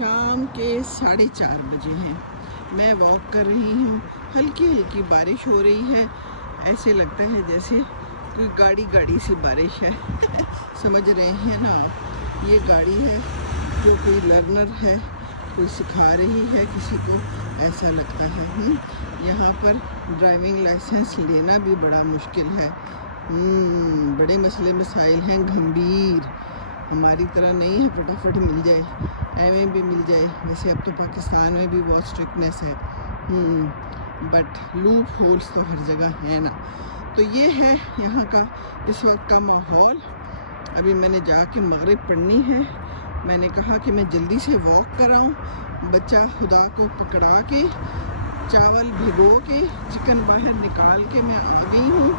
शाम के 4:30 बजे हैं। मैं वॉक कर रही हूँ। हल्की हल्की बारिश हो रही है। ऐसे लगता है जैसे कोई गाड़ी सी बारिश है। समझ रहे हैं ना आप? ये गाड़ी है जो कोई लर्नर है, कोई सिखा रही है किसी को, ऐसा लगता है। यहाँ पर ड्राइविंग लाइसेंस लेना भी बड़ा मुश्किल है। बड़े मसले मसाइल हैं, गंभीर। हमारी तरह नहीं है फटाफट मिल जाए, एवं भी मिल जाए। वैसे अब तो पाकिस्तान में भी बहुत स्ट्रिक्टनेस है, बट लूप होल्स तो हर जगह है ना। तो ये है यहाँ का इस वक्त का माहौल। अभी मैंने जाके मगरिब पढ़नी है। मैंने कहा कि मैं जल्दी से वॉक कराऊँ। बच्चा खुदा को पकड़ा के, चावल भिगो के, चिकन बाहर निकाल के मैं आ गई हूँ।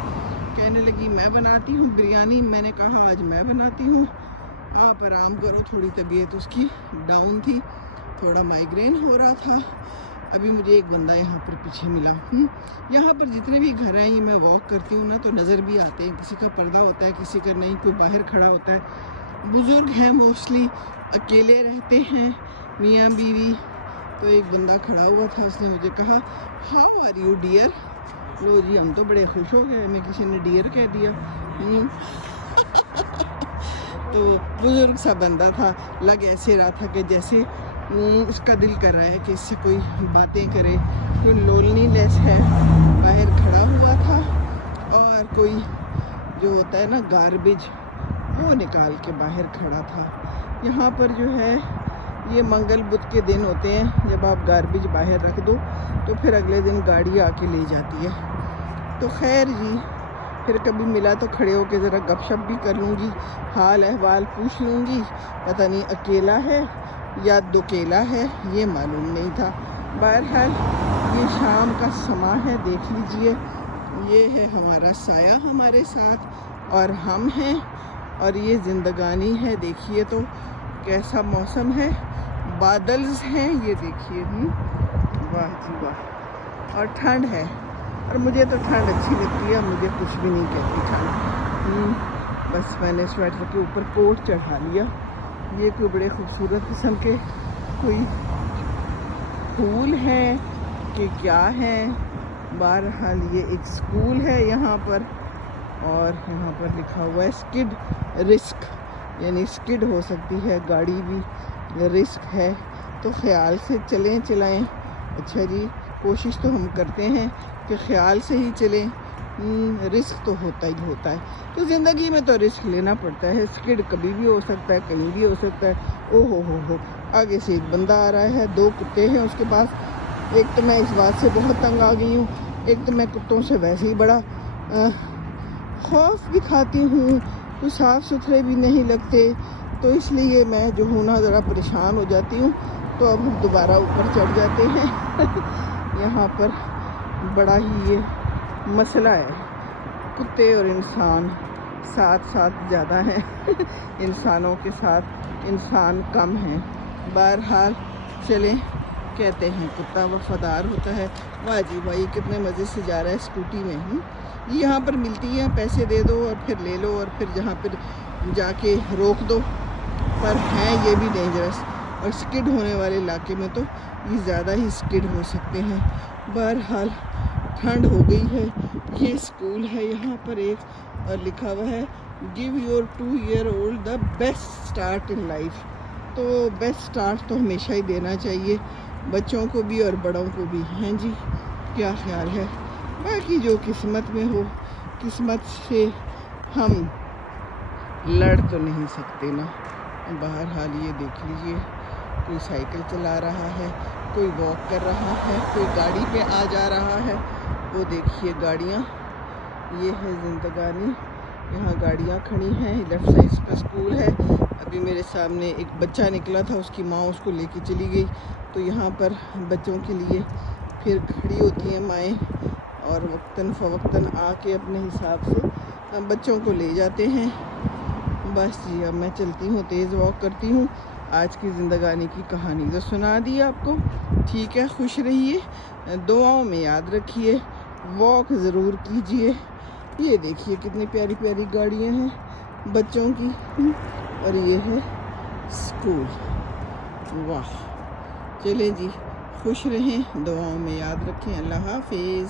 कहने लगी मैं बनाती हूँ बिरयानी। मैंने कहा आज मैं बनाती हूँ, आप आराम करो। थोड़ी तबीयत उसकी डाउन थी, थोड़ा माइग्रेन हो रहा था। अभी मुझे एक बंदा यहाँ पर पीछे मिला। यहाँ पर जितने भी घर हैं, ये मैं वॉक करती हूँ ना तो नज़र भी आते हैं। किसी का पर्दा होता है, किसी का नहीं, कोई बाहर खड़ा होता है। बुज़ुर्ग हैं, मोस्टली अकेले रहते हैं, मियाँ बीवी। तो एक बंदा खड़ा हुआ था, उसने मुझे कहा हाउ आर यू डियर। लो जी, हम तो बड़े खुश हो गए, हमें किसी ने डियर कह दिया। तो बुजुर्ग सा बंदा था, लग ऐसे रहा था कि जैसे उसका दिल कर रहा है कि इससे कोई बातें करे। कोई लोनलीनेस है, बाहर खड़ा हुआ था। और कोई जो होता है ना गार्बेज, वो निकाल के बाहर खड़ा था। यहाँ पर जो है ये मंगल बुध के दिन होते हैं, जब आप गार्बेज बाहर रख दो तो फिर अगले दिन गाड़ी आके ले जाती है। तो खैर जी, फिर कभी मिला तो खड़े होके ज़रा गपशप भी कर लूँगी, हाल अहवाल पूछ लूँगी। पता नहीं अकेला है या दुकेला है, ये मालूम नहीं था। बहरहाल ये शाम का समा है, देख लीजिए। ये है हमारा साया हमारे साथ, और हम हैं, और ये ज़िंदगानी है। देखिए तो कैसा मौसम है, बादल्स हैं, ये देखिए। वाह जी वाह। और ठंड है, और मुझे तो ठंड अच्छी लगती है, मुझे कुछ भी नहीं कहती ठंड। बस मैंने स्वेटर के ऊपर कोट चढ़ा लिया। ये कोई बड़े खूबसूरत किस्म के कोई फूल हैं कि क्या हैं। बहरहाल ये एक स्कूल है यहाँ पर, और यहाँ पर लिखा हुआ है स्किड रिस्क, यानी स्किड हो सकती है गाड़ी भी, रिस्क है। तो ख्याल से चलाएं। अच्छा जी, कोशिश तो हम करते हैं कि ख्याल से ही चलें। रिस्क तो होता ही होता है, तो ज़िंदगी में तो रिस्क लेना पड़ता है। स्किड कभी भी हो सकता है, कहीं भी हो सकता है। ओहो हो, आगे से एक बंदा आ रहा है, 2 कुत्ते हैं उसके पास। एक तो मैं इस बात से बहुत तंग आ गई हूँ, एक तो मैं कुत्तों से वैसे ही बड़ा खौफ भी खाती हूँ, तो साफ़ सुथरे भी नहीं लगते। तो इसलिए मैं जो हूँ ना ज़रा परेशान हो जाती हूँ। तो अब हम दोबारा ऊपर चढ़ जाते हैं। यहाँ पर बड़ा ही ये मसला है, कुत्ते और इंसान साथ ज़्यादा हैं। इंसानों के साथ इंसान कम हैं। बहरहाल चलें, कहते हैं कुत्ता वफादार होता है। वाह जी भाई, कितने मज़े से जा रहा है स्कूटी में। यहाँ पर मिलती है, पैसे दे दो और फिर ले लो, और फिर जहाँ पर जाके रोक दो। पर हैं ये भी डेंजरस, और स्किड होने वाले इलाके में तो ये ज़्यादा ही स्किड हो सकते हैं। बहरहाल ठंड हो गई है। ये स्कूल है यहाँ पर एक, और लिखा हुआ है give your 2 year old the best start in life. तो बेस्ट स्टार्ट तो हमेशा ही देना चाहिए, बच्चों को भी और बड़ों को भी। हैं जी, क्या ख्याल है? बाकी जो किस्मत में हो, किस्मत से हम लड़ तो नहीं सकते ना। बहरहाल ये देख लीजिए, कोई साइकिल चला रहा है, कोई वॉक कर रहा है, कोई गाड़ी पे आ जा रहा है। वो देखिए गाड़ियाँ, ये है ज़िंदगानी। यहाँ गाड़ियाँ खड़ी हैं। लेफ़्ट साइड पर स्कूल है। अभी मेरे सामने एक बच्चा निकला था, उसकी माँ उसको लेके चली गई। तो यहाँ पर बच्चों के लिए फिर खड़ी होती हैं माएँ, और वक्तन फ़वक्तन आके अपने हिसाब से बच्चों को ले जाते हैं। बस जी, अब मैं चलती हूँ, तेज़ वॉक करती हूँ। आज की ज़िंदगानी की कहानी तो सुना दी आपको। ठीक है, खुश रहिए, दुआओं में याद रखिए, वॉक ज़रूर कीजिए। ये देखिए कितनी प्यारी प्यारी गाड़ियाँ हैं बच्चों की। और ये है स्कूल। واہ. چلیں جی، خوش رہیں، دعاؤں میں یاد رکھیں. اللہ حافظ.